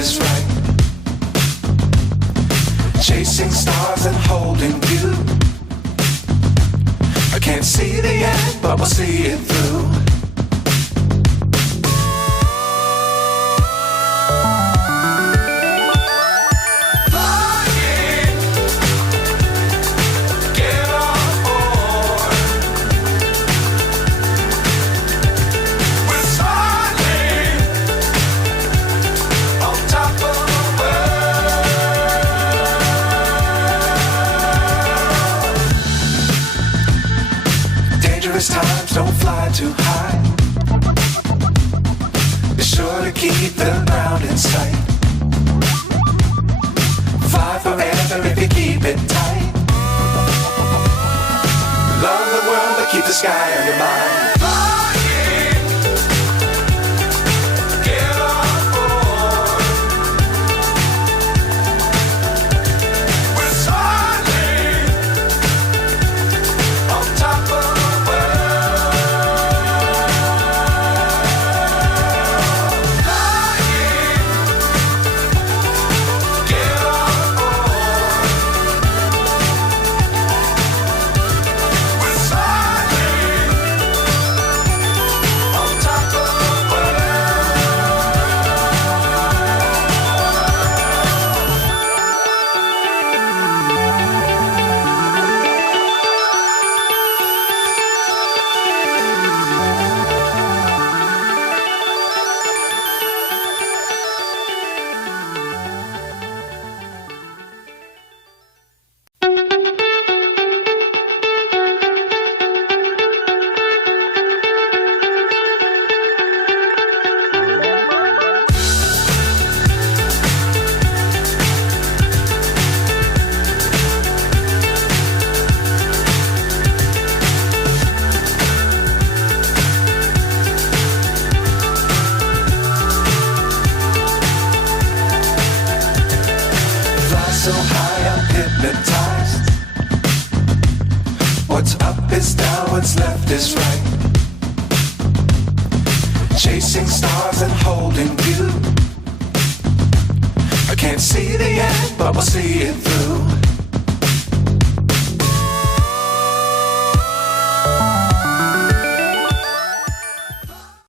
is right. Chasing stars and holding you. I can't see the end, but we'll see it through. Times don't fly too high. Be sure to keep the ground in sight. Fly forever if you keep it tight. Love the world but keep the sky on your mind. So high I'm hypnotized. What's up is down, what's left is right. Chasing stars and holding you. I can't see the end, but we'll see it through.